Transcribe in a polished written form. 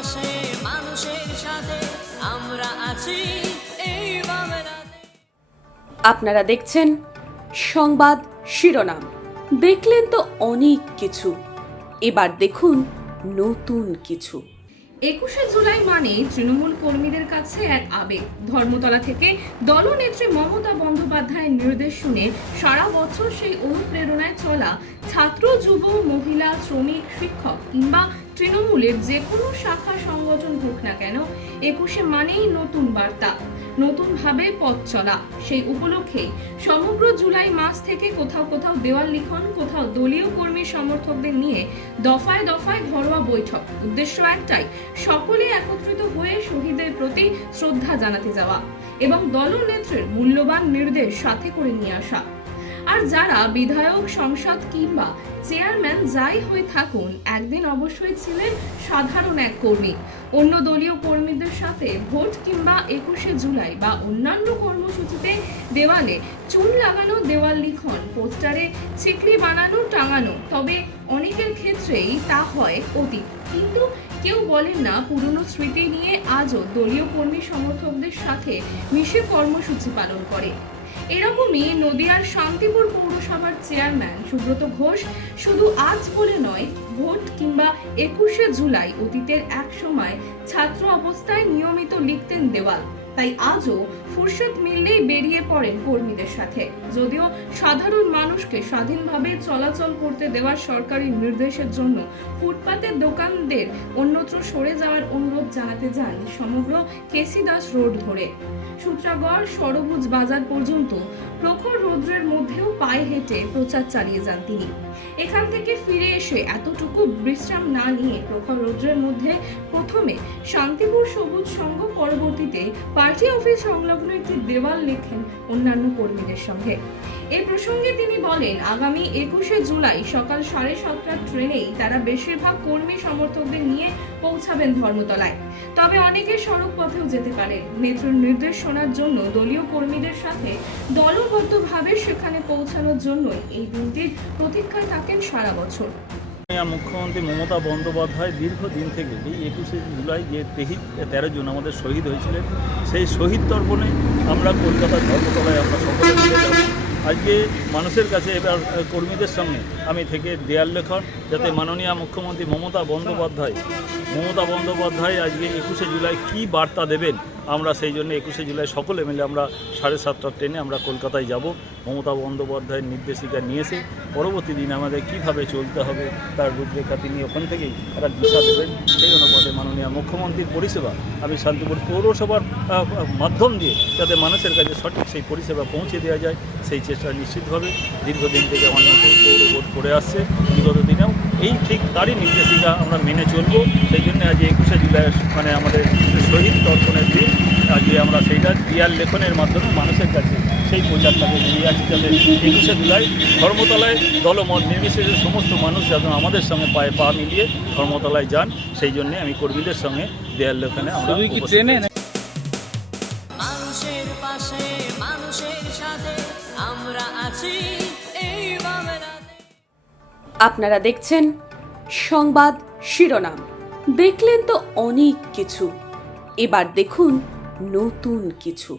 পাশে মানুষের সাথে আমরা আছি এই বাংলাতে। আপনারা দেখছেন সংবাদ শিরোনাম। দেখলেন তো অনেক কিছু, এবার দেখুন নতুন কিছু। 21শে জুলাই মানে তৃণমূল কর্মীদের কাছে এক আবেগ। ধর্মতলা থেকে দলনেত্রী মমতা বন্দ্যোপাধ্যায়ের নির্দেশ শুনে সারা বছর সেই অনুপ্রেরণায় চলা ছাত্র, যুব, মহিলা, শ্রমিক, শিক্ষক কিংবা তৃণমূলের যে কোনো শাখা সংগঠন হোক না কেন, 21শে মানেই নতুন বার্তা, নতুনভাবে পথ চলা। সেই উপলক্ষেই সমগ্র জুলাই মাস থেকে কোথাও কোথাও দেওয়াল লিখন, কোথাও দলীয় কর্মী সমর্থকদের নিয়ে দফায় দফায় ঘরোয়া বৈঠক। উদ্দেশ্য একটাই, সকলে একত্রিত হয়ে শহীদদের প্রতি শ্রদ্ধা জানাতে যাওয়া এবং দলনেত্রীর মূল্যবান নির্দেশ সাথে করে নিয়ে আসা। আর যারা বিধায়ক, সংসদ কিংবা চেয়ারম্যান যাই হয়ে থাকুন, একদিন অবশ্যই ছিলেন সাধারণ এক কর্মী। অন্য দলীয় কর্মীদের সাথে ভোট কিংবা 21শে জুলাই বা অন্যান্য কর্মসূচিতে দেওয়ালে চুন লাগানো, দেওয়াল লিখন, পোস্টারে ছিকলি বানানো, টাঙানো, তবে অনেকের ক্ষেত্রেই তা হয় অতীত। কিন্তু কেউ বলেন না পুরনো স্মৃতি নিয়ে আজও দলীয় কর্মী সমর্থকদের সাথে মিশে কর্মসূচি পালন করে। এরকমই নদিয়ার শান্তিপুর পৌরসভার চেয়ারম্যান সুব্রত ঘোষ শুধু আজ বলে নয়, ভোট কিংবা 21শে জুলাই অতীতের এক সময় ছাত্র অবস্থায় নিয়মিত লিখতেন দেওয়াল। তাই আজও ফুরসত মিললেই বেরিয়ে পড়েন কর্মীদের সাথে। যদিও সাধারণ মানুষকে স্বাধীনভাবে চলাচল করতে দেওয়ার সরকারি নির্দেশের জন্য ফুটপাতের দোকানদের অন্যত্র সরে যাওয়ার অনুরোধ জানাতে যান সমগ্র কেসি দাস রোড ধরে সূত্রাগড় সরবুজ বাজার পর্যন্ত প্রখর রৌদ্রের মধ্যেও পায়ে হেঁটে প্রচার চালিয়ে যান তিনি। এখান থেকে ফিরে এসে এতটুকু বিশ্রাম না নিয়ে প্রখর রৌদ্রের মধ্যে প্রথমে শান্তিপুর সবুজ সংঘ, পরবর্তীতে পার্টি অফিস সংলগ্ন একটি দেওয়াল লেখেন অন্যান্য কর্মীদের সঙ্গে। এই প্রসঙ্গে তিনি বলেন, আগামী 21শে জুলাই সকাল 7:30 ট্রেনেই তারা বেশিরভাগ কর্মী সমর্থকদের নিয়ে পৌঁছাবেন ধর্মতলায়। তবে অনেকে সড়ক পথেও যেতে পারেন। নেত্রীর নির্দেশ শোনার জন্য দলীয় কর্মীদের সাথে দলবদ্ধভাবে সেখানে পৌঁছানোর জন্যই এই দিনটির প্রতীক্ষায় থাকেন সারা বছর। মুখ্যমন্ত্রী মমতা বন্দ্যোপাধ্যায় দীর্ঘদিন থেকে এই 21শে জুলাই যে 13 জন আমাদের শহীদ হয়েছিলেন, সেই শহীদ তর্পণে আমরা কলকাতার ধর্মতলায় আমরা সকলে মিলে যাব। আজকে মানুষের কাছে এবার কর্মীদের সঙ্গে আমি থেকে দেয়াল লেখন, যাতে মাননীয় মুখ্যমন্ত্রী মমতা বন্দ্যোপাধ্যায় আজকে 21শে জুলাই কী বার্তা দেবেন, আমরা সেই জন্য 21শে জুলাই সকলে মিলে আমরা 7:30 ট্রেনে আমরা কলকাতায় যাব। মমতা বন্দ্যোপাধ্যায়ের নির্দেশিকা নিয়েছে পরবর্তী দিনে আমাদের কীভাবে চলতে হবে তার রূপরেখা তিনি ওখান থেকেই একটা দিশা দেবেন। সেই অনুপাতে মাননীয় মুখ্যমন্ত্রীর পরিষেবা আমি শান্তিপুর পৌরসভার মাধ্যম দিয়ে যাতে মানুষের কাছে সঠিক সেই পরিষেবা পৌঁছে দেওয়া যায়, সেই চেষ্টা নিশ্চিতভাবে দীর্ঘদিন থেকে অনেক পৌর বোর্ড করে আসছে। বিগত দিনেও এই ঠিক তারই নির্দেশিকা আমরা মেনে চলব। সেই জন্য আজ 21শে জুলাই মানে আমাদের শহীদ তর্পণের দিন, আজকে আমরা সেইটা দেয়াল লেখনের মাধ্যমে মানুষের কাছে সেই প্রচারটাকে নিয়ে আসছি, যাতে 21শে জুলাই ধর্মতলায় দলমত নির্বিশেষে সমস্ত মানুষ যেন আমাদের সঙ্গে পায়ে পা মিলিয়ে ধর্মতলায় যান। সেই জন্যে আমি কর্মীদের সঙ্গে দেয়াল লেখনে আমরা মানুষের পাশে মানুষের সাথে আমরা আছি এই বাংলাতে। আপনারা দেখছেন সংবাদ শিরোনাম। দেখলেন তো অনেক কিছু, এবার দেখুন নতুন কিছু।